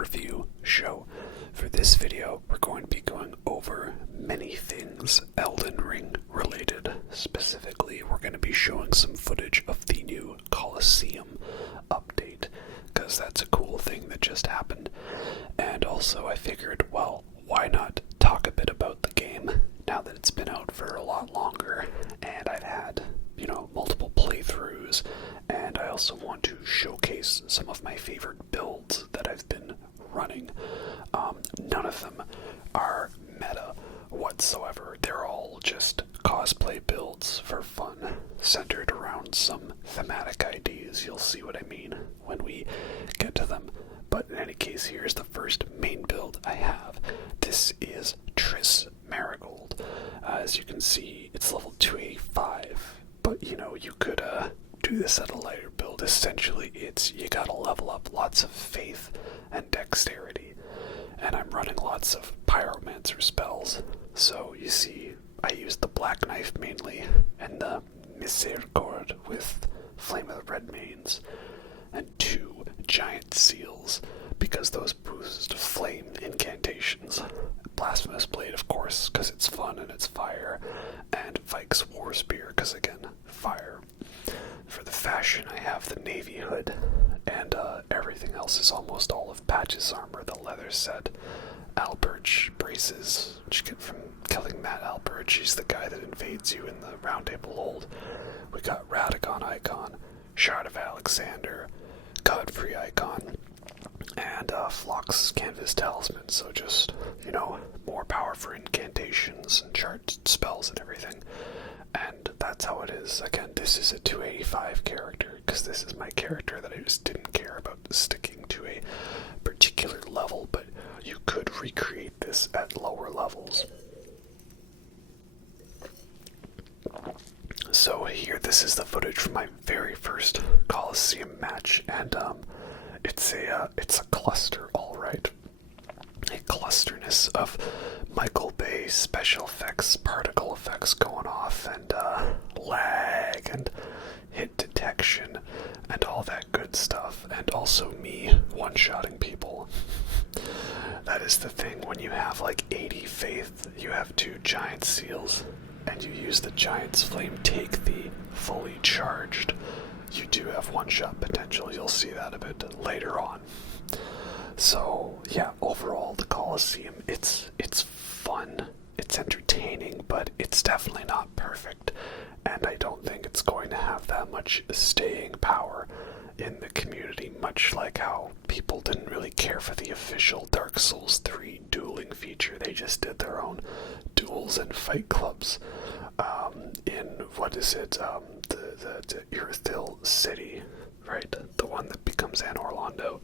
review show. For this video, we're going to be going over many things Elden Ring related. Specifically, we're going to be showing some footage of the new Coliseum update, because that's a cool thing that just happened. And also, I figured, well, why not talk a bit about the game now that it's been out for a lot longer, and I've had, multiple playthroughs, and I also want to showcase some of my favorite builds that I've been running. None of them are meta whatsoever. They're all just cosplay builds for fun, centered around some thematic ideas. You'll see what I mean when we get to them. But in any case, here's the first main build I have. This is Triss Marigold. As you can see, it's level 285, but you could do this at a lighter build. Essentially, you gotta level up lots of faith and dexterity, and I'm running lots of pyromancer spells. So you see, I used the black knife mainly, and the misericord with flame of the red mains, and 2 giant seals, because those boost flame incantations. Blasphemous Blade, of course, because it's fun and it's fire, and Vike's War Spear, because again, fire. For the fashion, I have the navy hood, and everything else is almost all of Patch's armor, the leather set, Alberch braces, which you get from killing Matt Alberch. He's the guy that invades you in the Round Table Hold. We got Radagon Icon, Shard of Alexander, Godfrey Icon, and Phlox Canvas Talisman. So just, more power for incantations and charged spells and everything. And that's how it is. Again, this is a 285 character, because this is my character that I just didn't care about sticking to a particular level, but you could recreate this at lower levels. So here, this is the footage from my very first Coliseum match, and it's a cluster, all right. A clusterness of Michael Bay special effects, particle effects going off, and lag, and hit detection, and all that good stuff, and also me one-shotting people. That is the thing, when you have like 80 faith, you have 2 giant seals, and you use the giant's flame, take the fully charged, you do have one-shot potential. You'll see that a bit later on. So yeah, overall the Colosseum, it's fun, it's entertaining, but it's definitely not perfect, and I don't think it's going to have that much staying power in the community, much like how people didn't really care for the official Dark Souls 3 dueling feature. They just did their own duels and fight clubs in, the Irithyll city, right? The one that becomes Anor Londo.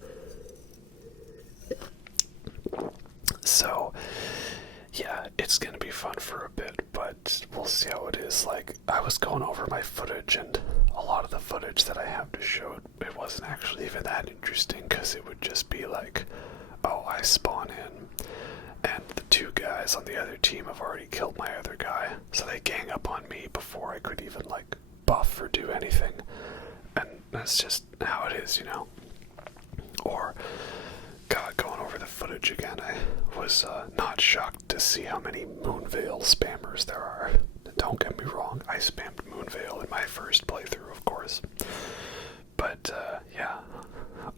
So, yeah, it's gonna be fun for a bit, but we'll see how it is. Like, I was going over my footage, and a lot of the footage that I have to show, it wasn't actually even that interesting, because it would just be like, oh, I spawn in, and the 2 guys on the other team have already killed my other guy, so they gang up on me before I could even, buff or do anything, and that's just how it is, Or, God, going over the footage again, I was not shocked to see how many Moonveil spammers there are. Don't get me wrong, I spammed Moonveil in my first playthrough, of course. But, yeah.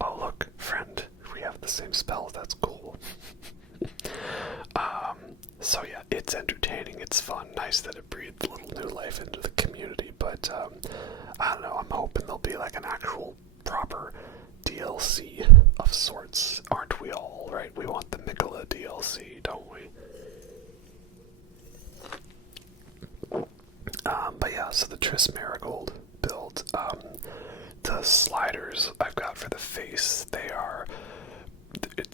Oh, look, friend, we have the same spells, that's cool. So yeah, it's entertaining, it's fun, nice that it breathed a little new life into the community, but, I don't know, I'm hoping there'll be an actual proper DLC of sorts, aren't we all, right? We want the Mikola DLC, don't we? But yeah, so the Triss Marigold build, the sliders I've got for the face, they're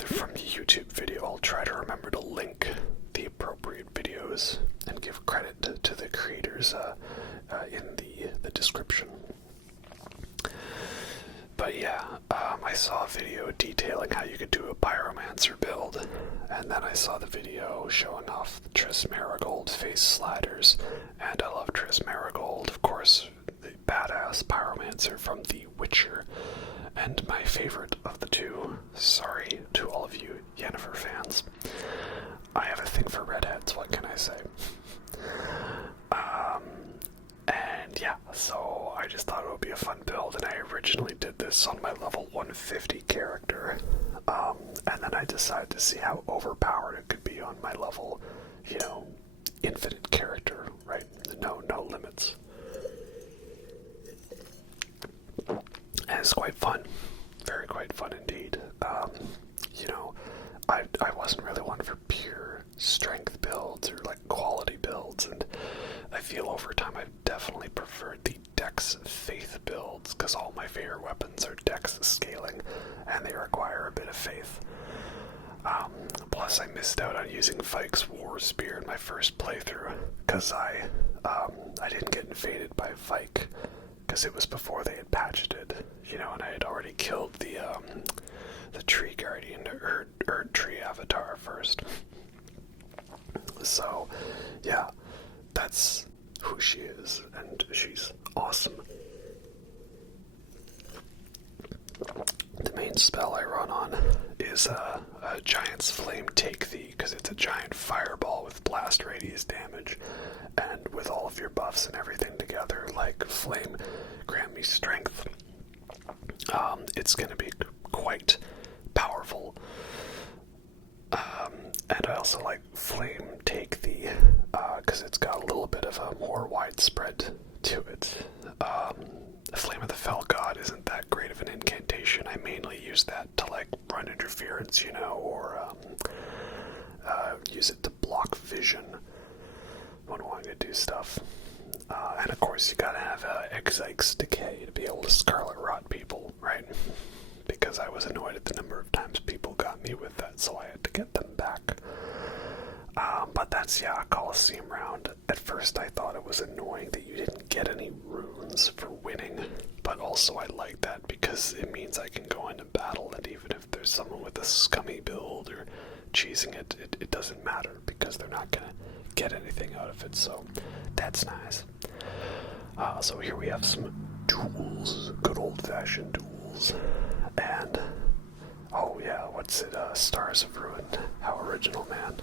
from the YouTube video. I'll try to remember to link the appropriate videos and give credit to the creators in the description. But yeah, I saw a video detailing how you could do a pyromancer build, and then I saw the video showing off the Triss Marigold face sliders, and I love Triss Marigold, of course, the badass pyromancer from The Witcher, And my favorite of the two, sorry to all of you Yennefer fans, I have a thing for redheads, what can I say? And yeah, so I just thought it would be a fun build, and I originally did this on my level 150 character, and then I decided to see how overpowered it could be on my level, infinite character, right? No limits. And it's quite fun. Very quite fun indeed. I wasn't really one for pure strength builds or like quality builds, and I feel over time I've definitely preferred the Dex Faith builds, because all my favorite weapons are Dex scaling, and they require a bit of faith. Plus I missed out on using Fyke's War Spear in my first playthrough, because I didn't get invaded by Fyke, because it was before they had patched it, and I had already killed the Tree Guardian, or Tree Avatar first. So, yeah, that's who she is, and she's awesome. The main spell I run on is a Giant's Flame Take Thee, because it's a giant fireball with blast radius damage, and with all of your buffs and everything together, like Flame, grant me strength, it's going to be quite powerful. And I also like Flame Take Thee, because it's got a little bit of a more widespread to it. Flame of the Fell God isn't that great of an incantation. I mainly use that to like run interference, or use it to block vision when wanting to do stuff. And of course you gotta have Exike's Decay to be able to Scarlet Rot people, right? Because I was annoyed at the number of times people got me with that, so I had to get them back. But that's, a Coliseum round. At first I thought it was annoying that you didn't get any runes for winning, but also I like that because it means I can go into battle, and even if there's someone with a scummy build or cheesing it, it doesn't matter, because they're not going to get anything out of it, so that's nice. So here we have some duels, good old-fashioned duels, and oh yeah, what's it, Stars of Ruin, how original, man.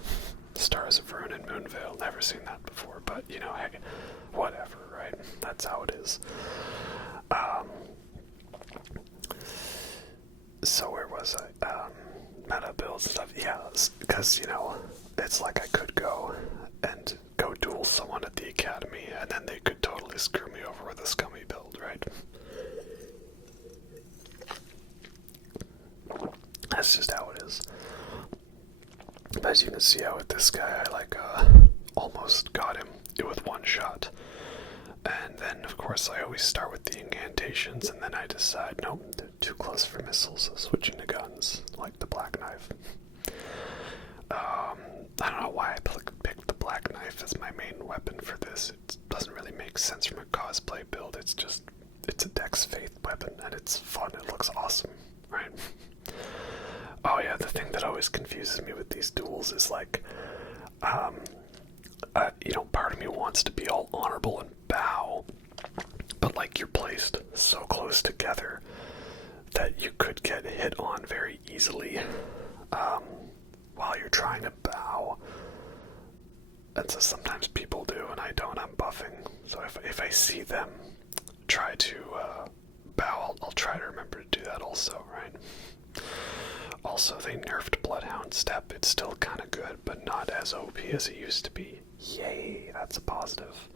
Stars of Ruin and Moonveil, never seen that before, but hey, whatever, right? That's how it is. So where was I? Meta build stuff, yeah, because, it's like I could go and go duel someone at the academy, and then they could totally screw me over with a scummy build, right? That's just how it is. But as you can see out with this guy, I almost got him with one shot. And then, of course, I always start with the incantations, and then I decide, nope, they're too close for missiles, so switching to guns, like the Black Knife. I don't know why I picked the Black Knife as my main weapon for this. It doesn't really make sense from a cosplay build. It's a Dex Faith weapon, and it's fun. It looks awesome, right? Oh yeah, the thing that always confuses me with these duels is part of me wants to be all honorable and bow, but you're placed so close together that you could get hit on very easily while you're trying to bow. And so sometimes people do, and I don't. I'm buffing, so if I see them try to bow, I'll try to remember to do that also, right? Also, they nerfed Bloodhound Step. It's still kind of good, but not as OP as it used to be. Yay, that's a positive.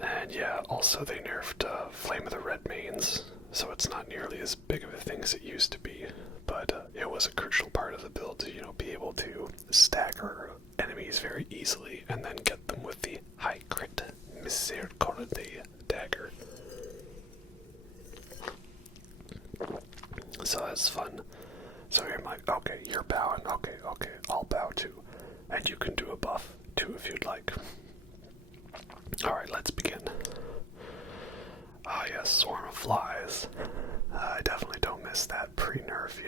And yeah, also they nerfed Flame of the Red Mains, so it's not nearly as big of a thing as it used to be. But it was a crucial part of the build to, be able to stagger enemies very easily and then get them with the high crit Misericordia dagger. So that's fun. So I'm like, okay, you're bowing. Okay, I'll bow too. And you can do a buff too if you'd like. Alright, let's begin. Ah, yes, Swarm of Flies. I definitely don't miss that pre-nerf,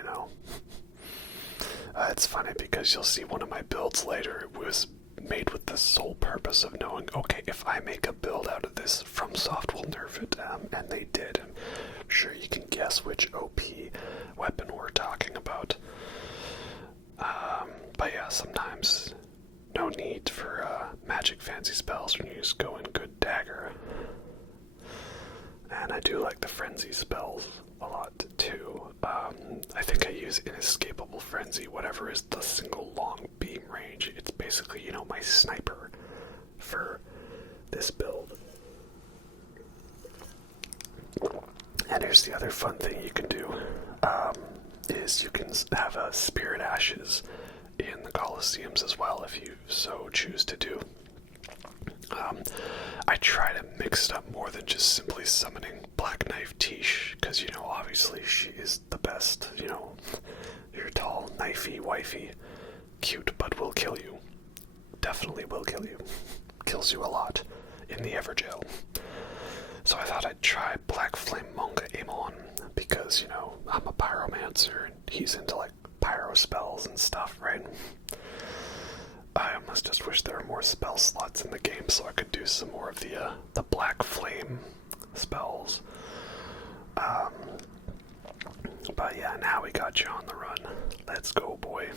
It's funny because you'll see one of my builds later. It was made with the sole purpose of knowing, okay, if I make a build out of this, FromSoft will nerf it, and they did. And sure you can guess which OP weapon we're talking about. But yeah, sometimes no need for magic fancy spells when you just go in good dagger. And I do like the frenzy spells a lot too. I think I use Inescapable Frenzy, whatever is the single long beam range. It's basically, my sniper for this build. And here's the other fun thing you can do, is you can have Spirit Ashes in the Colosseums as well, if you so choose to do. I try to mix it up more than just simply summoning Black Knife Tish, because, obviously she is the best, you're tall, knifey, wifey, cute, but will kill you. Definitely will kill you. Kills you a lot in the Everjail. So I thought I'd try Black Flame Monk Amon, because, I'm a pyromancer, and he's into, pyro spells and stuff, right? I almost just wish there were more spell slots in the game so I could do some more of the Black Flame spells. But yeah, now we got you on the run. Let's go, boy.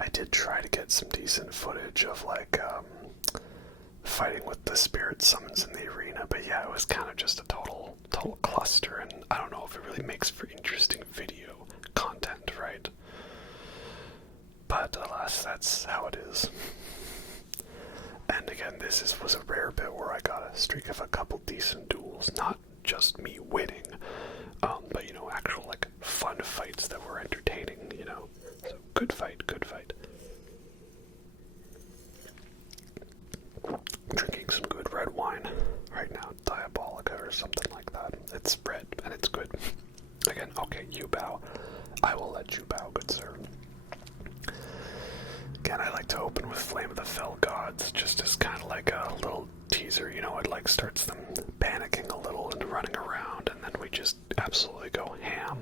I did try to get some decent footage of, fighting with the spirit summons in the arena, but yeah, it was kind of just a total cluster, and I don't know if it really makes for interesting video content, right? But alas, that's how it is. And again, this was a rare bit where I got a streak of a couple decent duels, not just me winning, but actual fun fights that were entertaining, So good fight, good fight. Drinking some good red wine right now, Diabolica or something like that. It's red and it's good. Again, okay, you bow. I will let you bow, good sir. Again, I like to open with Flame of the Fell Gods, just as kind of like a little teaser, it starts them panicking a little and running around, and then we just absolutely go ham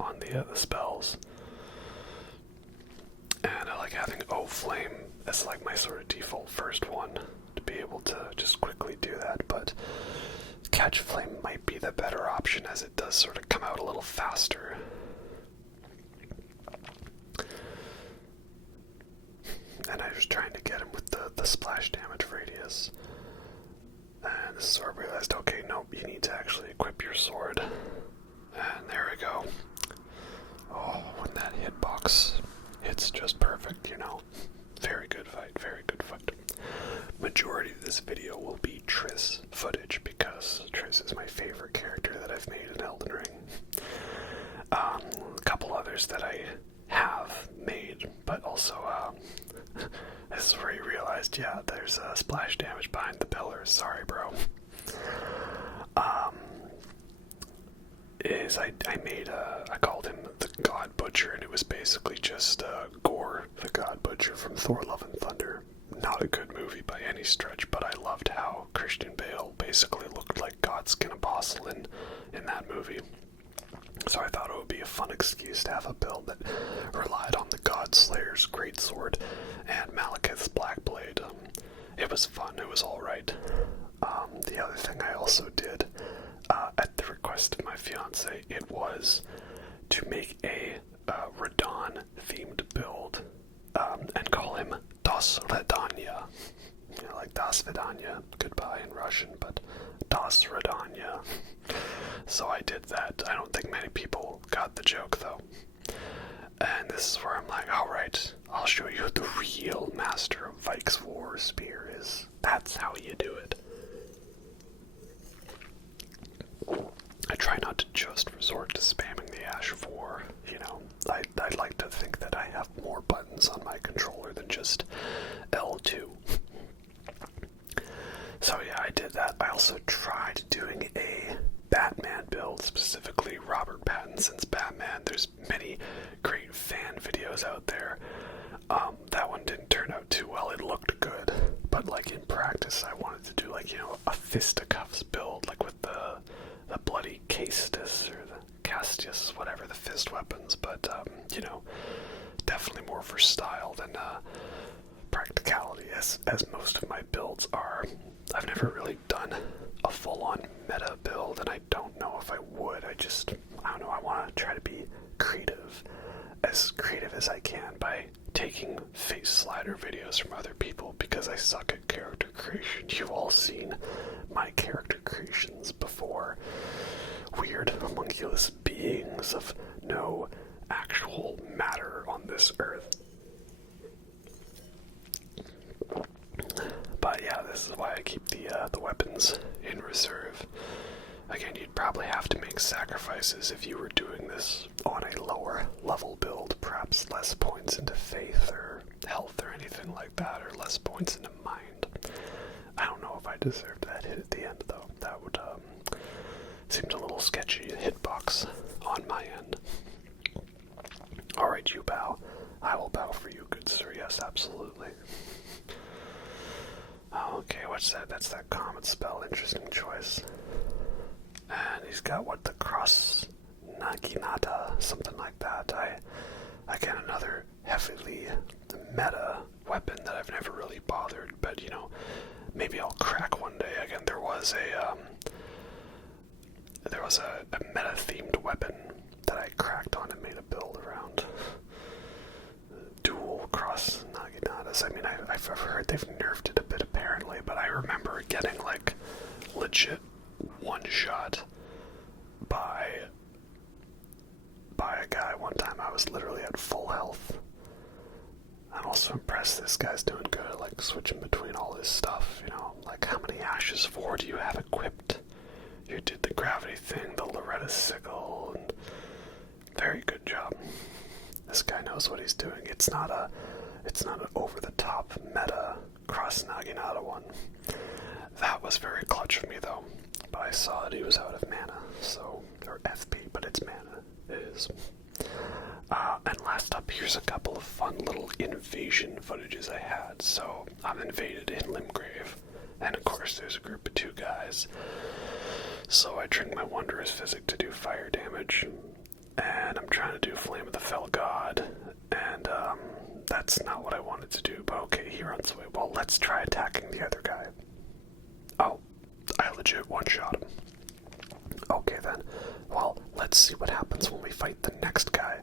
on the spells. And I like having O Flame as my sort of default first one to be able to just quickly do that, but Catch Flame might be the better option as it does sort of come out a little faster. And I was trying to get him with the splash damage radius. And this is where I realized, okay, nope, you need to actually equip your sword. And there we go. Oh, when that hitbox hits just perfect, Very good fight, very good fight. Majority of this video will be Triss footage, because Triss is my favorite character that I've made in Elden Ring. A couple others that I have made, but also, this is where you realized, yeah, there's splash damage behind the pillars. Sorry, bro. I made I called him the God Butcher, and it was basically just Gore, the God Butcher from Thor: Love and Thunder. Not a good movie by any stretch, but I loved how Christian Bale basically looked like Godskin Apostle in that movie. So I thought it would be a fun excuse to have a build that relied on the God Slayer's Greatsword and Malekith's Black Blade. It was fun, it was alright. The other thing I also did, at the request of my fiance, it was to make a Radahn-themed build, and call him Das Radanya. Like Das Vidanya, goodbye in Russian, but Das Radanya. So I did that. I don't think many people got the joke, though. And this is where I'm like, alright, I'll show you who the real master of Vike's War Spear is. That's how you do it. I try not to just resort to spamming the Ash of War, I'd like to think that I have more buttons on my controller than just L2. So yeah, I did that. I also tried doing a Batman build, specifically Robert Pattinson's Batman. There's many great fan videos out there. That one didn't turn out too well. It looked good, but in practice I wanted to do a fisticuffs build, with the bloody Castus or the Castius, whatever, the fist weapons, but definitely more for style than practicality, as most of my builds are. I've never really done a full-on meta build, and I don't know if I would. I don't know, I want to try to be creative as I can by taking face slider videos from other people because I suck at character creation. You've all seen my character creations before. Weird, homunculus beings of no actual matter on this earth. But yeah, this is why I keep the weapons in reserve. Again, you'd probably have to make sacrifices if you were doing this on a lower level build, perhaps less points into faith or health or anything like that, or less points into mind. I don't know if I deserved that hit at the end, though. That would seemed a little sketchy. Hitbox on my end. Alright, you bow. I will bow for you, good sir. Yes, absolutely. Okay, what's that? That's that comet spell. Interesting choice. And he's got, what, the cross naginata, something like that. Again, another heavily meta weapon that I've never really bothered, but, you know, maybe I'll crack one day. Again, there was a meta-themed weapon that I cracked on and made a build around. Dual cross naginatas. I mean, I've heard they've nerfed it a bit apparently, but I remember getting like legit one shot by a guy one time. I was literally at full health. I'm also impressed this guy's doing good, like switching between all his stuff, you know, like how many Ashes 4 do you have equipped? You did the gravity thing, the Loretta sickle, and very good job. This guy knows what he's doing. It's not an over-the-top meta cross naginata one. That was very clutch for me though. But I saw that he was out of mana, so, or FP, but it's mana. It is. And last up, here's a couple of fun little invasion footages I had. So, I'm invaded in Limgrave, and of course there's a group of 2 guys. So I drink my Wondrous Physic to do fire damage, and I'm trying to do Flame of the Fell God, and that's not what I wanted to do, but okay, he runs away. Well, let's try attacking the other guy. Oh, I legit one-shot him. Okay then, well, let's see what happens when we fight the next guy.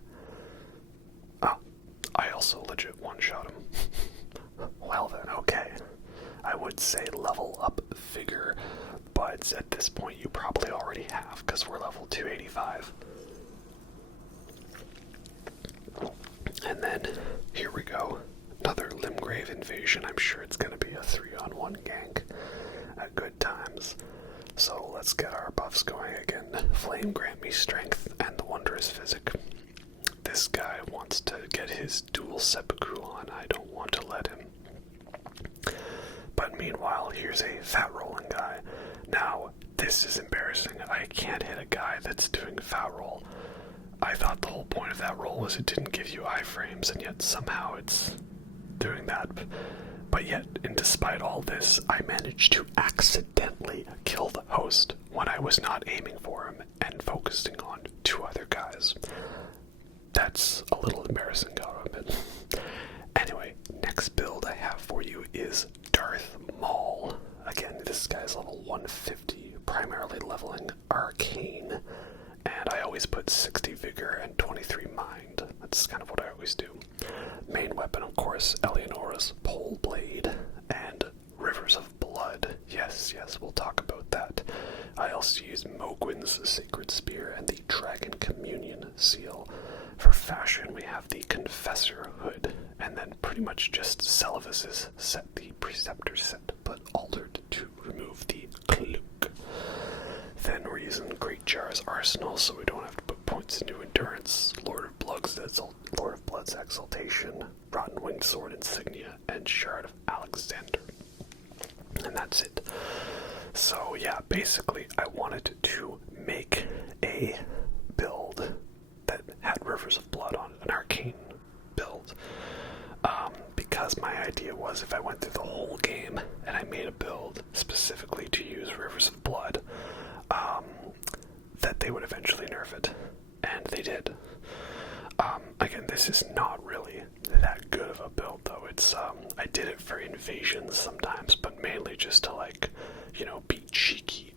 Oh, I also legit one-shot him. Well then, okay. I would say level up figure, but at this point you probably already have, because we're level 285. And then, here we go. Another Limgrave invasion. I'm sure it's going to be a 3-on-1 gank at good times. So let's get our buffs going again. Flame grant me strength and the Wondrous Physic. This guy wants to get his dual seppuku on. I don't want to let him. But meanwhile, here's a fat rolling guy. Now, this is embarrassing. I can't hit a guy that's doing fat roll. I thought the whole point of that roll was it didn't give you iframes, and yet somehow it's doing that. But yet, and despite all this, I managed to accidentally kill the host when I was not aiming for him and focusing on 2 other guys. That's a little embarrassing, I'll admit. Anyway, next build I have for you is Darth Maul. Again, this guy's level 150, primarily leveling Arcane, and I always put 60 Vigor and 23 Mind. That's kind of what I always do. Main weapon, of course, Eleonora's Pole Blade and Rivers of Blood. Yes, we'll talk about that. I also use Mogwin's Sacred Spear and the Dragon Communion Seal. For fashion, we have the Confessor Hood, and then pretty much just Selvis's set, the Preceptor set, but altered to remove the cloak. Then we're using Great Jar's Arsenal, so we don't have to put points into Endurance, Lord of Blood's Exaltation, Rotten Winged Sword Insignia, and Shard of Alexander. And that's it. So yeah, basically I wanted to make a build that had Rivers of Blood on it, an arcane build. Because my idea was if I went through the whole game and I made a build specifically to use Rivers of Blood, that they would eventually nerf it. And they did. Again, this is not really that good of a build though. It's, I did it for invasions sometimes, but mainly just to like, you know, be cheeky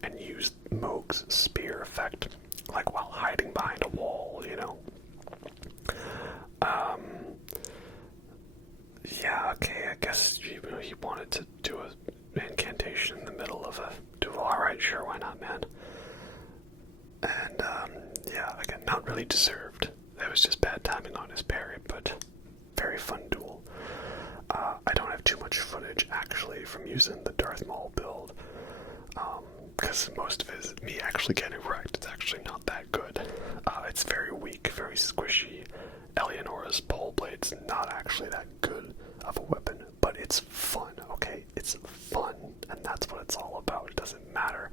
guess he wanted to do an incantation in the middle of a duel. Alright, sure, why not, man? And, yeah, again, not really deserved. That was just bad timing on his parry, but very fun duel. I don't have too much footage, actually, from using the Darth Maul build, because most of it is me actually getting wrecked. It's actually not that good. It's very weak, very squishy. Eleonora's pole blade's not actually that good of a weapon, but it's fun, okay? It's fun, and that's what it's all about. It doesn't matter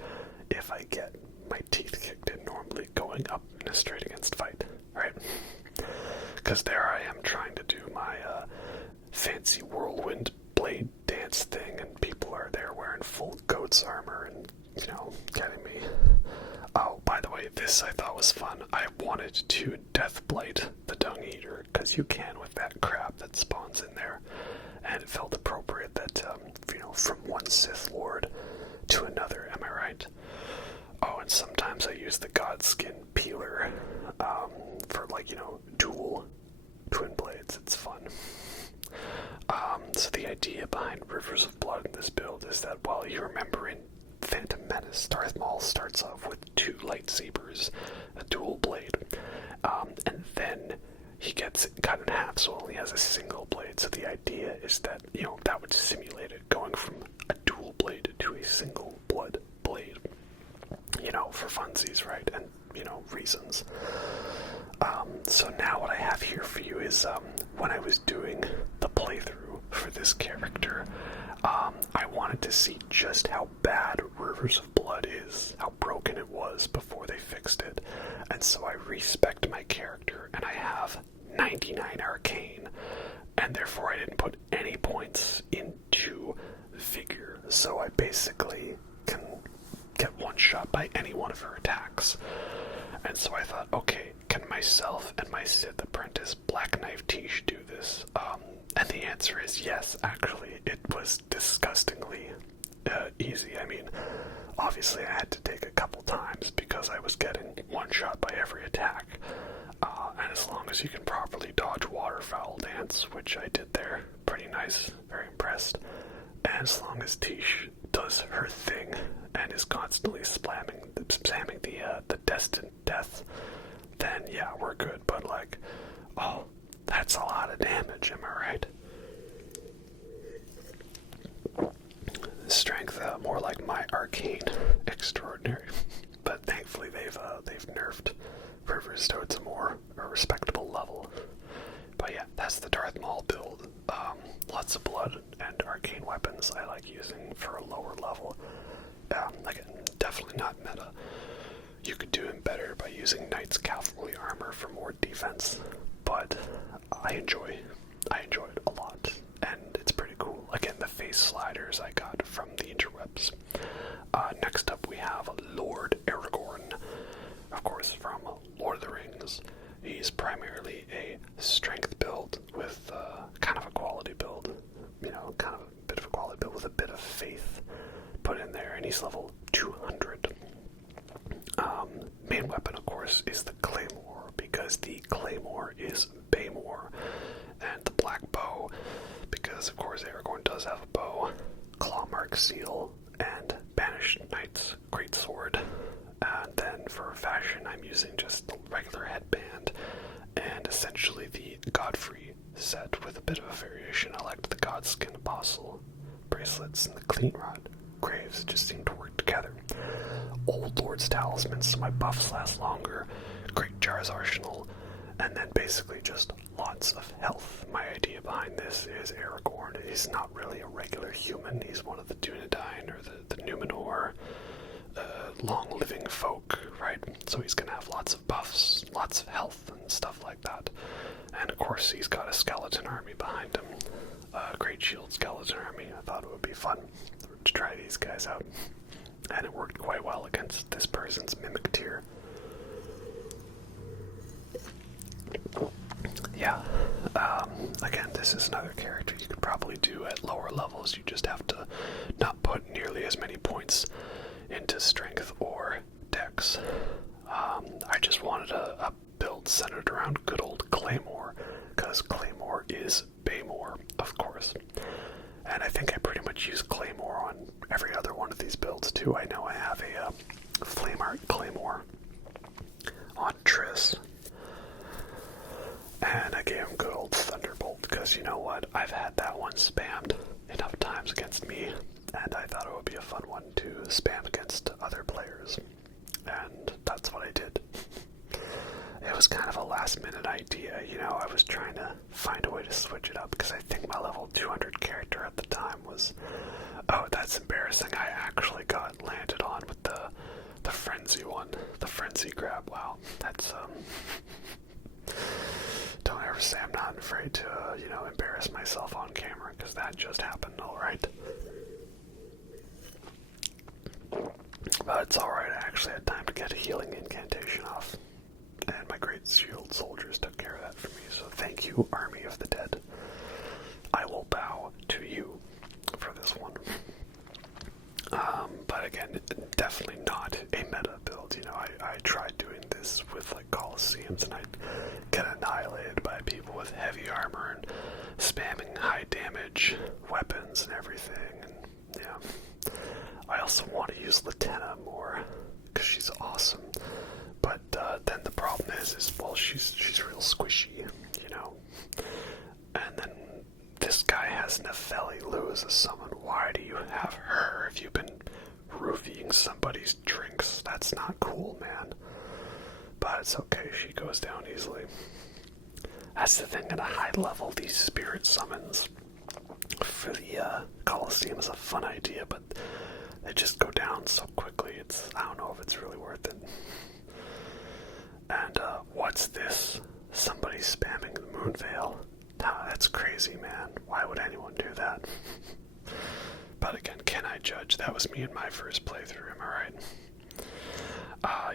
if I get my teeth kicked in normally going up in a straight against fight, right? Because there I am trying to do my fancy whirlwind blade dance thing, and people are there wearing full goat's armor and, you know, getting me. Oh, by the way, this I thought was fun. I wanted to death blight the dung eater, because you can with that crap that spawns in there, and it felt appropriate that, you know, from one Sith Lord to another, am I right? Oh, and sometimes I use the Godskin peeler, for, like, you know, dual twin blades. It's fun. So the idea behind Rivers of Blood in this build is that, well, you remember in Phantom Menace, Darth Maul starts off with 2 lightsabers, a dual blade, and then he gets it cut in half, so only has a single blade. So the idea is that, you know, that would simulate it going from a dual blade to a single blood blade, you know, for funsies, right, and, you know, reasons. So now what I have here for you is, when I was doing the playthrough for this character, I wanted to see just how bad Rivers of Blood is, how broken it was before they fixed it, and so I respec'd my character, and I have 99 arcane, and therefore I didn't put any points into Vigor, so I basically can get one shot by any one of her attacks. And so I thought, okay, can myself and my Sith apprentice Black Knife Tish do this? And the answer is yes, actually. It was disgustingly easy. I mean, obviously I had to take a couple times because I was getting one shot by every attack. And as long as you can properly dodge Waterfowl Dance, which I did there, pretty nice, very impressed. And as long as Tish does her thing and is constantly spamming the destined death, then yeah, we're good. But like, oh, that's a lot of damage, am I right? Strength, more like my arcane extraordinary. But thankfully they've nerfed Rivers to a more respectable level. But yeah, that's the Darth Maul build. Lots of blood and arcane weapons I like using for a lower level. Again, definitely not meta. You could do him better by using Knight's Cavalry armor for more defense, but I enjoy it a lot, and it's pretty cool. Again, the face sliders I got from the interwebs. Next up we have Lord Aragorn, of course from Lord of the Rings. He's primarily a strength build with kind of a quality build, you know, kind of a bit of a quality build with a bit of faith put in there, and he's level 200. Main weapon, of course, is the Claymore, because the Claymore is Baymore, and the Black Bow, because, of course, Aragorn does have a bow, Clawmark Seal, and Banished Knight's Greatsword. And then for fashion, I'm using just the regular headband, and essentially the Godfrey set with a bit of a variation. I liked the Godskin Apostle bracelets and the Clean Rod Graves just seem to work together. Old Lord's Talisman, so my buffs last longer. Great Jar's Arsenal, and then basically just lots of health. My idea behind this is Aragorn. He's not really a regular human. He's one of the Dunedain, or the Numenor, long-living folk, right? So he's going to have lots of buffs, lots of health, and stuff like that. And of course, he's got a skeleton army behind him. A Great Shield skeleton army. I thought it would be fun to try these guys out. And it worked quite well against this person's Mimic tier. Yeah. Again, this is another character you could probably do at lower levels. You just have to not put nearly as many points into strength or dex. I just wanted a build centered around good old Claymore, because Claymore is Baymore, of course. And I think I pretty much use Claymore on every other one of these builds too. I know I have a Flame Art Claymore on Triss. And I gave him good old Thunderbolt because you know what? I've had that one spammed enough times against me, and I thought it would be a fun one to spam against other players. And that's what I did. It was kind of a last minute idea, you know, I was trying to find a way to switch it up because I think my level 200 character at the time was, oh, that's embarrassing, I actually got landed on with the Frenzy one, the Frenzy grab. Wow, that's, don't ever say I'm not afraid to, you know, embarrass myself on camera, because that just happened, alright? But it's alright, I actually had time to get a healing incantation off. And my great shield soldiers took care of that for me, so thank you, Army of the Dead. I will bow to you for this one. But again, definitely not a meta build. You know, I tried doing this with like Colosseums, and I'd get annihilated by people with heavy armor and spamming high damage weapons and everything. And yeah, I also want to use Latenna more because she's awesome. But then the problem is well, she's real squishy, you know. And then this guy has Nepheli Lu as a summon. Why do you have her if you've been roofing somebody's drinks? That's not cool, man. But it's okay, she goes down easily. That's the thing, at a high level, these spirit summons for the Coliseum is a fun idea, but they just go down so quickly, I don't know if it's really worth it. And what's this? Somebody spamming the Moonveil. Nah, that's crazy, man. Why would anyone do that? But again, can I judge? That was me in my first playthrough, am I right?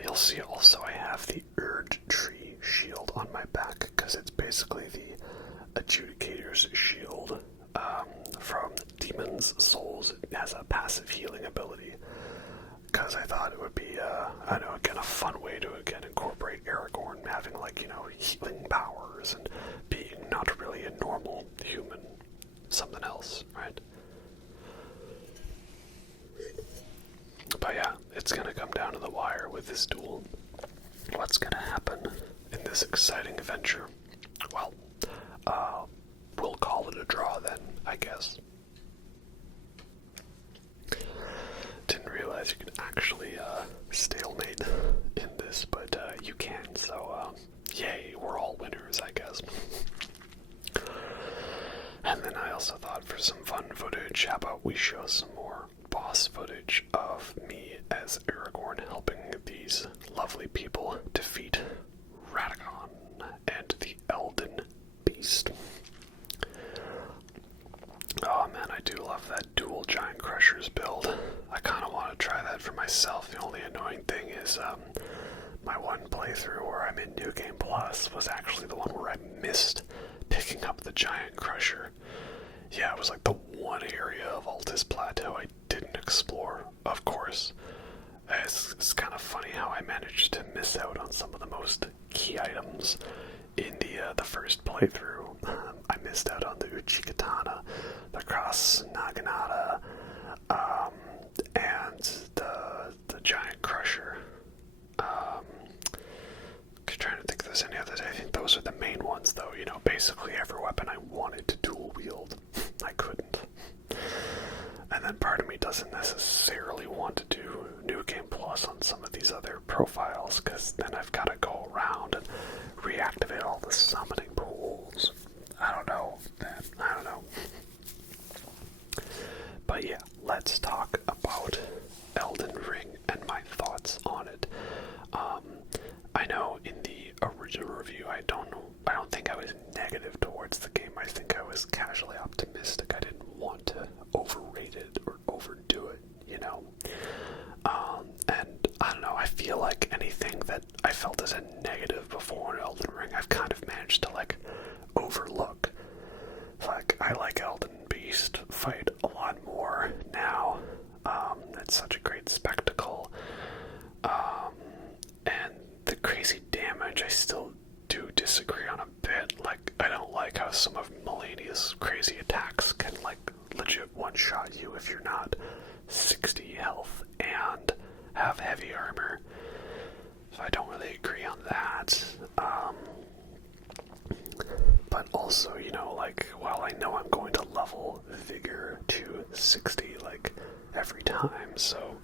You'll see also I have the Urge Tree shield on my back, because it's basically the Adjudicator's shield from Demon's Souls. It has a passive healing ability. Because I thought it would be, I don't know, again, a fun way to, again, incorporate Aragorn having, like, you know, healing powers and being not really a normal human, something else, right? But yeah, it's gonna come down to the wire with this duel. What's gonna happen in this exciting adventure? Well, we'll call it a draw then, I guess. Didn't realize you could actually stalemate in this, but you can, so yay, we're all winners, I guess. And then I also thought for some fun footage, how about we show some more boss footage of me as Aragorn helping these lovely people defeat Radagon and the Elden Beast. Oh man, I do love that dual Giant Crushers build. I kind of want to try that for myself. The only annoying thing is my one playthrough where I'm in New Game Plus was actually the one where I missed picking up the Giant Crusher. Yeah, it was like the one area of Altus Plateau I didn't explore, of course. It's kind of funny how I managed to miss out on some of the most key items in the first playthrough. I missed out on the Uchikatana, the Cross Naginata, and the Giant Crusher. I'm trying to think if there's any others. I think those are the main ones, though. You know, basically every weapon I wanted to dual wield, I couldn't. And then part of me doesn't necessarily want to do New Game Plus on some of these other profiles, because then I've got to go around and reactivate all the summoning pools. I don't know, man. I don't know. But yeah, let's talk about Elden Ring and my thoughts on it. I know in the original review, I don't think I was negative towards the game. I think I was casually optimistic. I didn't want to overrate it or overdo it, you know? And I don't know, I feel like anything that I felt as a negative before in Elden Ring, I've kind of managed to, like, overlook. Like, I like Elden Beast fight a lot more now. It's such a great spectacle. And the crazy damage, I still do disagree on a bit. Like, I don't like how some of Melania's crazy attacks can, like, legit one-shot you if you're not 60 health and have heavy armor. So I don't really agree on that. But also, you know, like, well, I know I'm going to level vigor to 60, like, every time, so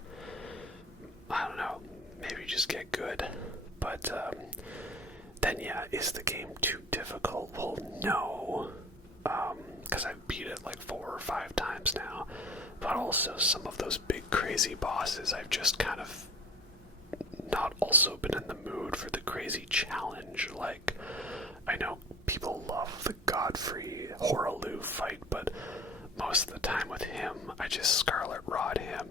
I don't know, maybe just get good. But then yeah, is the game too difficult? Well, no, because I've beat it like 4 or 5 times now. But also some of those big crazy bosses, I've just kind of not also been in the mood for the crazy challenge. Like, I know people love the Godfrey Horaloo fight, but most of the time with him, I just Scarlet Rod him,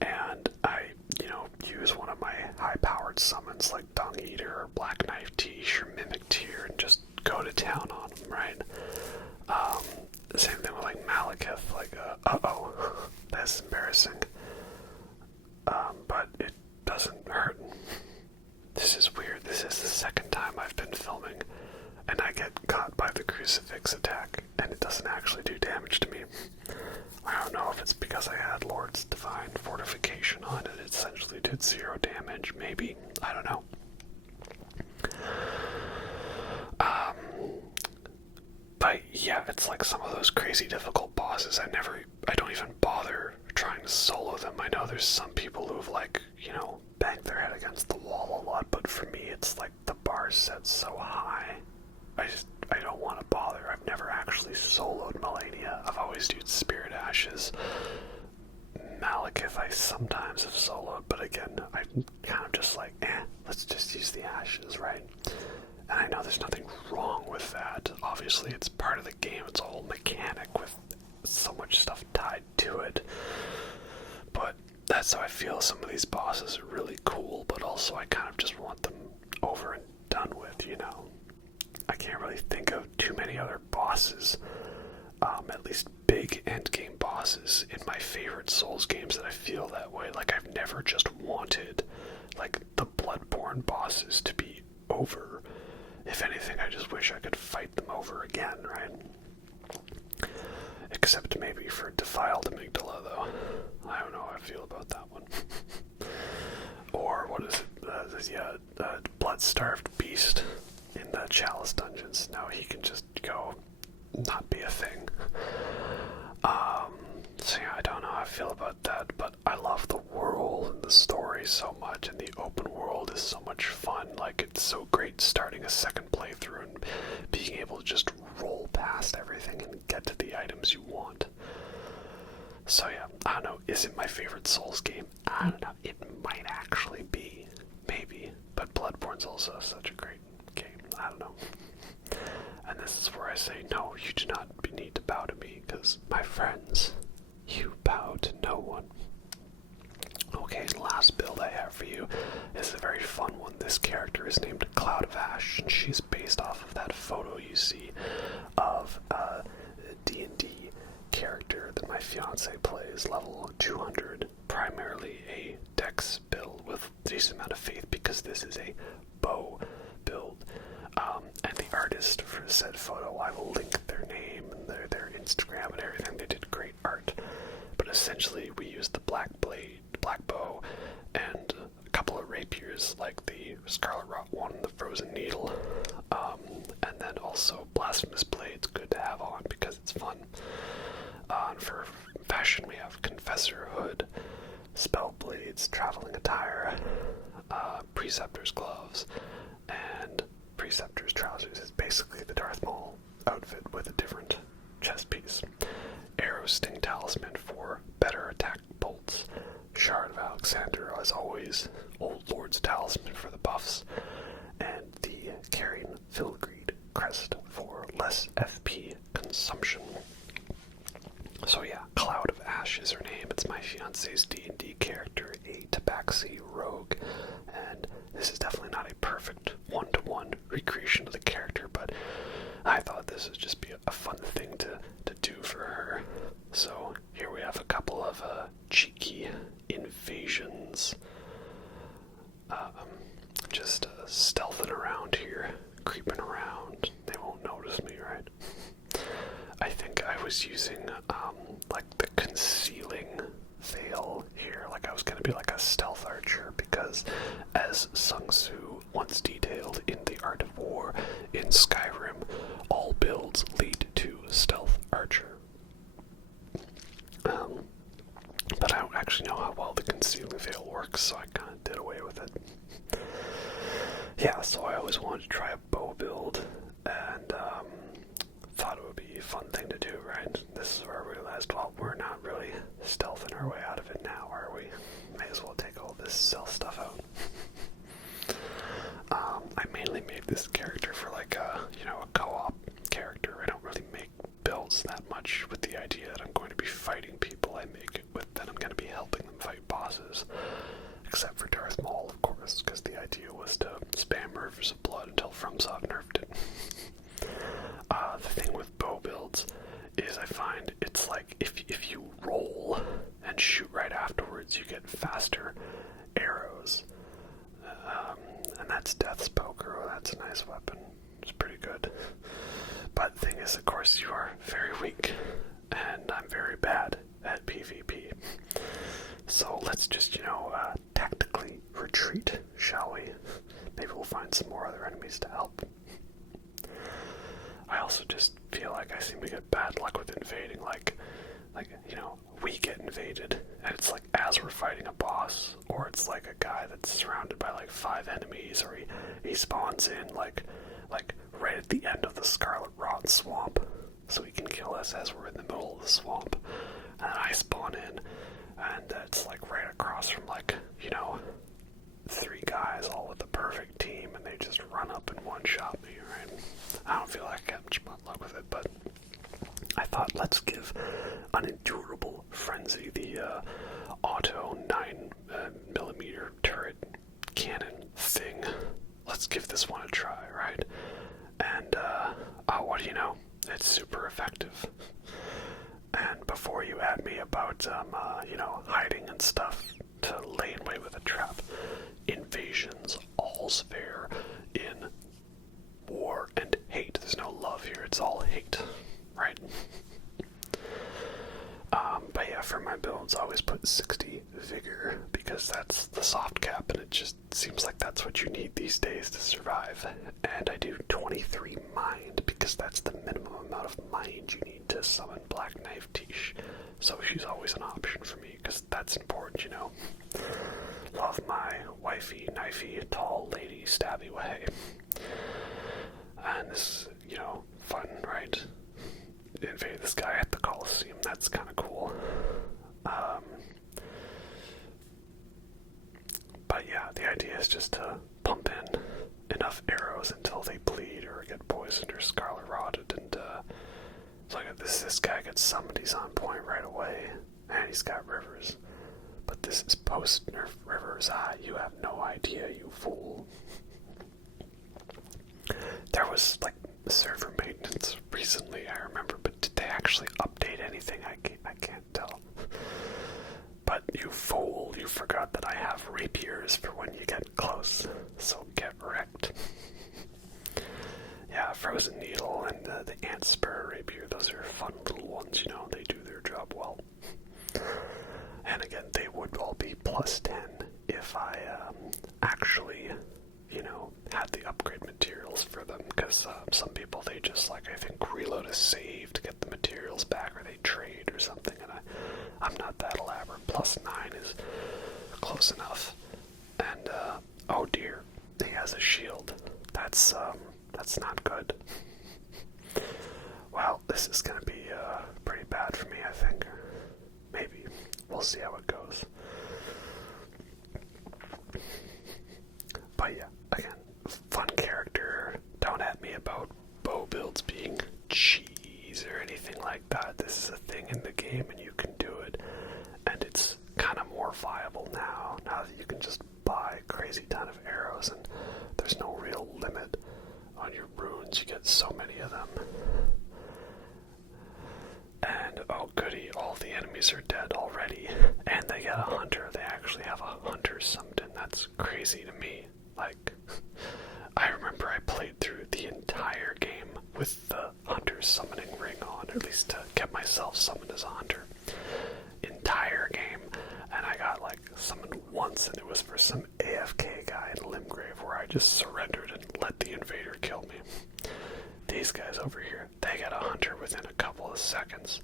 and I, you know, use one of my high-powered summons like Dung Eater or Black Knife Tish or Mimic Tear and just go to town on him, right? The same thing with like Malekith, like, uh-oh, that's embarrassing. But it doesn't hurt. This is weird. This is the second time I've been filming and I get caught by the crucifix attack, and it doesn't actually do damage to me. I don't know if it's because I had Lord's Divine Fortification on it. It essentially did 0 damage, maybe. I don't know. But yeah, it's like some of those crazy difficult bosses. I don't even bother trying to solo them. I know there's some people who've, like, you know, banged their head against the wall a lot, but for me it's like the bar set so high. I don't want to bother. I've never actually soloed Melania. I've always used Spirit Ashes. Malekith I sometimes have soloed, but again, I'm kind of just like, let's just use the Ashes, right? And I know there's nothing wrong with that. Obviously, it's part of the game. It's a whole mechanic with so much stuff tied to it. But that's how I feel. Some of these bosses are really cool, but also I kind of just want them over and done with, you know? I can't really think of too many other bosses, at least big endgame bosses in my favorite Souls games that I feel that way. Like, I've never just wanted, like, the Bloodborne bosses to be over. If anything, I just wish I could fight them over again, right? Except maybe for Defiled Amygdala, though. I don't know how I feel about that one. Or, what is it? Blood-Starved Beast in the Chalice Dungeons. Now he can just go not be a thing. So yeah, I don't know how I feel about that, but I love the world and the story so much, and the open world is so much fun. Like, it's so great starting a second playthrough and being able to just roll past everything and get to the items you want. So yeah, I don't know, is it my favorite Souls game? I don't know, it might actually be, maybe, but Bloodborne's also such a great game, I don't know. And this is where I say, no, you do not need to bow to me, because, my friends, you bow to no one. Okay, and the last build I have for you is a very fun one. This character is named Cloud of Ash, and she's based off of that photo you see of a D&D character that my fiance plays, level 200, primarily a dex build with a decent amount of faith, because this is a bow build. And the artist for said photo, I will link their name and their Instagram and everything. They did great art. But essentially, we used the black bow, and a couple of rapiers, like the Scarlet Rot one, the Frozen Needle, and then also Blasphemous Blades, good to have on because it's fun. And for fashion, we have Confessor Hood, Spell Blades, Traveling Attire, Preceptor's Gloves, and Preceptor's Trousers is basically the Darth Maul outfit with a different chest piece. Arrow Sting Talisman for better attack bolts. Shard of Alexander, as always. Old Lord's Talisman for the buffs. And the Carrion Filgreed Crest for less FP consumption. So yeah, Cloud of Ash is her name. It's my fiance's D&D character, a Tabaxi rogue. And this is definitely not a perfect one-to-one recreation of the character, but I thought this would just be a fun thing to do for her. So here we have a couple of cheeky invasions. Just stealthing around here, creeping around. They won't notice me, right? I think I was using like the concealing veil here, like I was gonna be like a stealth archer, because as Sun Tzu once detailed in The Art of War in Skyrim, all builds lead to stealth archer. But I don't actually know how well the concealing veil works, so I kind of did away with it. Yeah, so I always wanted to try a bow build, and thought it would be a fun thing to do, right? This is where I realized, well, we're not really stealthing our way out of it now, are we? May as well take all this stealth stuff out. I mainly made this character for like a co-op character. I don't really make builds that much with the idea that I'm going to be fighting people. I make it with that I'm going to be helping them fight bosses. Except for Darth Maul, of course, because the idea was to spam Rivers of Blood until FromSoft nerfed it. The thing with bow builds is I find it's like if you roll and shoot right afterwards, you get faster arrows. And that's Death's Poker. Oh, that's a nice weapon. It's pretty good. But the thing is, of course, you are very weak, and I'm very bad at PvP. So let's just, tactically retreat, shall we? Maybe we'll find some more other enemies to help. I also just feel like I seem to get bad luck with invading, we get invaded, and it's like as we're fighting a boss, or it's like a guy that's surrounded by like 5 enemies, or he spawns in like right at the end of the Scarlet Rot swamp, so he can kill us as we're in the middle of the swamp, and then I spawn in, and it's like right across from 3 guys all with the perfect team, and they just run up and one-shot me, right? I don't feel like I got much luck with it, but I thought, let's give Unendurable Frenzy, the auto 9mm turret cannon thing, let's give this one a try, right? And, what do you know? It's super effective. And before you at me about, hiding and stuff to lay in wait with a trap, invasions, all's fair in war and hate. There's no love here, it's all hate, right? But yeah, for my builds, I always put 60 vigor, because that's the soft cap, and it just seems like that's what you need these days to survive. And I do 23 mind, because that's the minimum amount of mind you need to summon Black Knife Tish. So she's always an option for me, because that's important, Love my wifey, knifey, tall lady, stabby way. And this, fun, right? Invade this guy at the Coliseum, that's kind of cool. But yeah, the idea is just to pump in enough arrows until they bleed or get poisoned or scarlet rotted, and look at this guy gets summoned, he's on point right away, and he's got Rivers. But this is post-nerf Rivers. You have no idea, you fool. There was server maintenance recently, I remember, but did they actually update anything? I can't tell. But you fool, you forgot that I have rapiers for when you get close, so get wrecked. Yeah, Frozen Needle and the Ant Spur rapier, those are fun little ones, they do their job well. And again, they would all be plus 10 if I actually, had the upgrade materials for them, because some people, they just I think reload a save to get the materials back, or they trade or something, and I'm not that elaborate. Plus 9 is close enough. And oh dear, he has a shield. That's not good. Well, this is gonna be pretty bad for me, I think. Maybe. We'll see how it goes. But yeah, again, fun character. Don't at me about bow builds being cheese or anything like that. This is a thing in the game, and you can do it. And it's kind of more viable now that you can just buy a crazy ton of arrows, and there's no real limit on your runes. You get so many of them. And oh goody, all the enemies are dead already. And they get a hunter. They actually have a hunter summoned in. That's crazy to me. I remember I played through the entire game with the hunter summoning ring on, or at least to get myself summoned as a hunter. Entire game. And I got like summoned once, and it was for some AFK guy in Limgrave where I just surrendered and let the invader kill me. These guys over here, they got a hunter within a couple of seconds,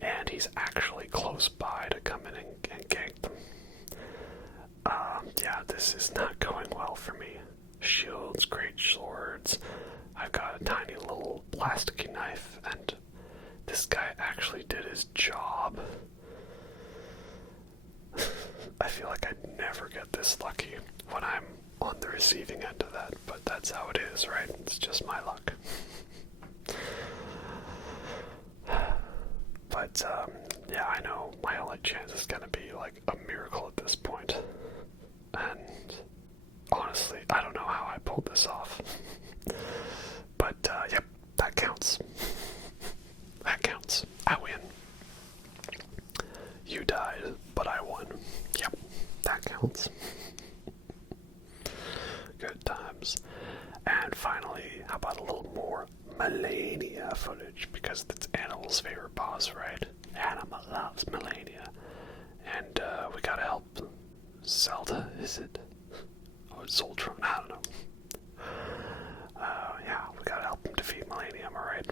and he's actually close by to come in and gank them. Yeah, this is not going well for me. Shields, great swords. I've got a tiny little plasticky knife, and this guy actually did his job. I feel like I'd never get this lucky when I'm on the receiving end of that, but that's how it is, right? It's just my luck. But, yeah, I know my only chance is gonna be, like, a miracle at this point. And, honestly, I don't know how I pulled this off. But, yep, that counts. That counts. I win. You died, but I won. Yep, that counts. Good times. And finally, how about a little more Melania footage? Because it's Animal's favorite boss, right? Animal loves Melania. And we gotta help Zelda, is it? Or Zoltron, I don't know. Yeah, we gotta help him defeat Melania, am I right?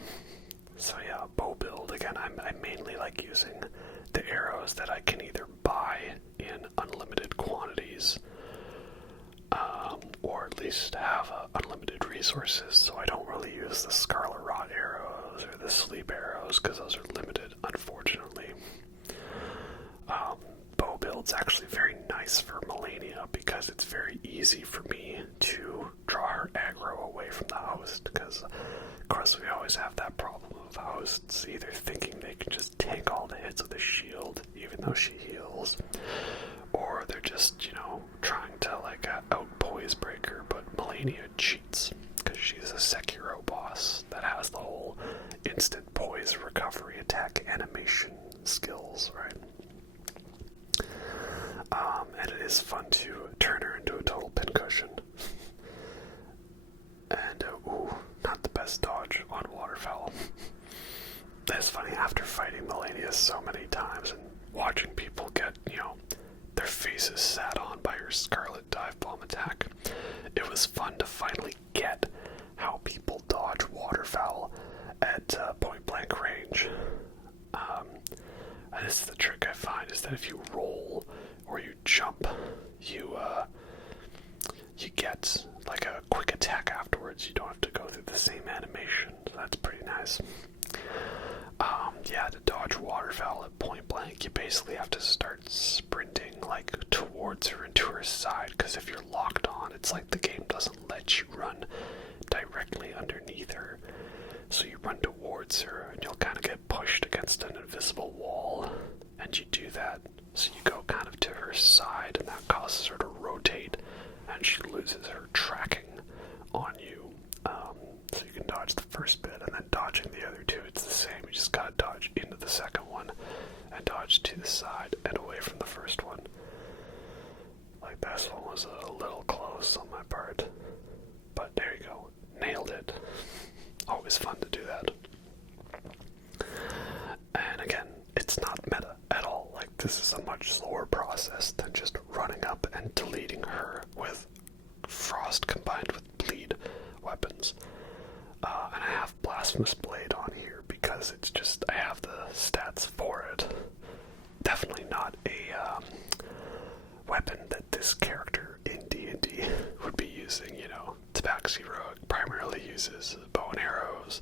So yeah, bow build. Again, I mainly like using the arrows that I can either buy in unlimited quantities, or at least have unlimited resources, so I don't really use the Scarlet Rot arrows or the Sleep arrows, because those are limited, unfortunately. Bow build's actually very nice for Melania, because it's very easy for me to draw her aggro away from the host, because of course we always have that problem of hosts either thinking they can just tank all the hits with a shield, even though she heals, or they're just, trying to out-poise break her, but Melania cheats, because she's a Sekiro boss that has the whole instant poise recovery attack animation skills, right? And it is fun to turn her into a total pincushion. And, not the best dodge on waterfowl. It's funny, after fighting Melania so many times and watching people get, their faces sat on by her Scarlet Dive Bomb attack, it was fun to finally get how people dodge waterfowl at point-blank range. And this is the trick I find, is that if you roll or you jump, you get like a quick attack afterwards. You don't have to go through the same animation, so that's pretty nice. Yeah, to dodge waterfowl at point blank, you basically have to start sprinting towards her and to her side, because if you're locked on, it's like the game doesn't let you run directly underneath her. So you run towards her and you'll kind of get pushed against an invisible wall, and you do that. So you go kind of to her side, and that causes her to rotate, and she loses her tracking on you. So you can dodge the first bit, and then dodging the other two, it's the same. You just gotta dodge into the second one, and dodge to the side and away from the first one. Like, this one was a little close on my part. But there you go. Nailed it. Always fun to do that. And again, it's not meta at all. Like, this is a much slower process than just running up and deleting her with Frost combined with Bleed weapons. And I have Blasphemous Blade on here because it's just, I have the stats for it. Definitely not a weapon that this character in D&D would be using, Tabaxi Rogue primarily uses bow and arrows,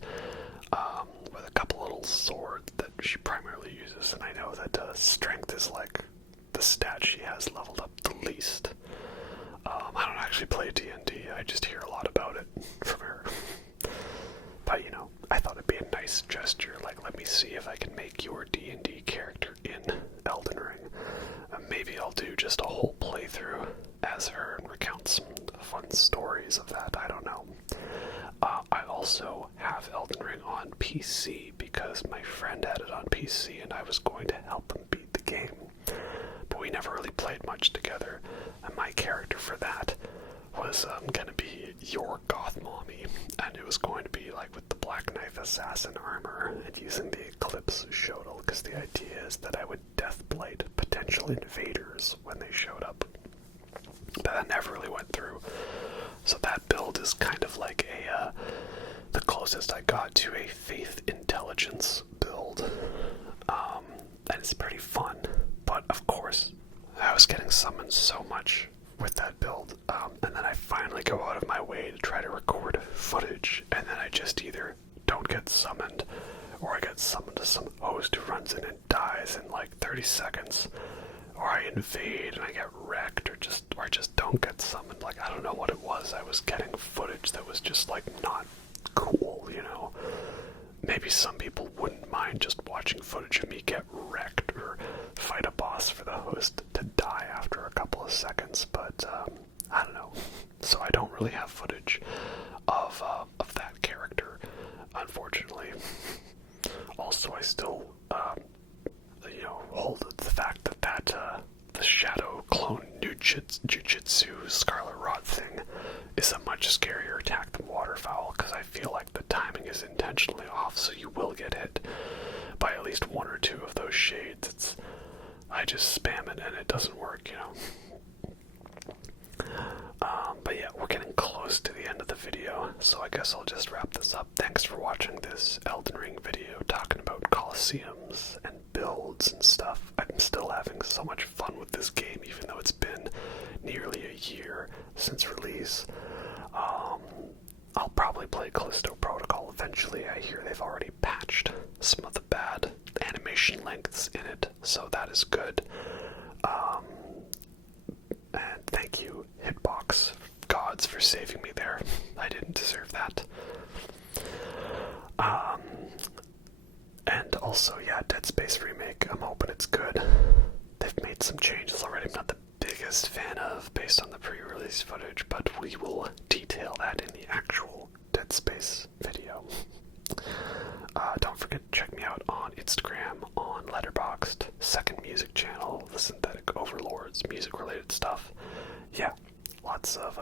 with a couple little swords that she primarily uses, and I know that strength is like the stat she has leveled up the least. I don't actually play D&D, I just hear a lot about it from her. But, I thought it'd be a nice gesture, let me see if I can make your D&D character in Elden Ring. Maybe I'll do just a whole playthrough as her and recount some fun stories of that, I don't know. I also have Elden Ring on PC because my friend had it on PC and I was going to help him beat the game. But we never really played much together, and my character for that was going to be your Goth Mommy, and it was going to be with the Black Knife Assassin armor and using the Eclipse Shoto because the idea is that I would deathblight potential invaders when they showed up. But that never really went through. So that build is kind of like the closest I got to a faith intelligence build. And it's pretty fun. But of course, I was getting summoned so much with that build. And then I finally go out of my way to try to record footage. And then I just either don't get summoned, or I get summoned to some host who runs in and dies in like 30 seconds. Or I invade and I get wrecked, or I just don't get summoned. Like, I don't know what it was. I was getting footage that was just like not cool, you know. Maybe some people wouldn't mind just watching footage of me get wrecked or fight a boss for the host to die after a couple of seconds, but I don't know. So I don't really have footage of that character, unfortunately. Also, I still hold the fact that the Shadow Clone Jujutsu Scarlet Rot thing is a much scarier attack than Waterfowl, because I feel like the timing is intentionally off, so you will get hit by at least one or two of those shades. I just spam it and it doesn't work, you know. But yeah, we're getting close to the end of the video, so I guess I'll just wrap this up. Thanks for watching this Elden Ring video talking about Colosseums and builds and stuff. I'm still having so much fun with this game, even though it's been nearly a year since release. I'll probably play Callisto Protocol eventually. I hear they've already patched some of the bad animation lengths in it, so that is good. And thank you, Hitbox Gods, for saving me there. I didn't deserve that. And also, yeah, Dead Space Remake, I'm hoping it's good. They've made some changes already. I'm not the biggest fan of based on the pre-release footage, but we will detail that in the actual Dead Space video. Don't forget to check me out on Instagram, on Letterboxd, second music channel, The Synthetic Overlords, music-related stuff. Yeah, lots of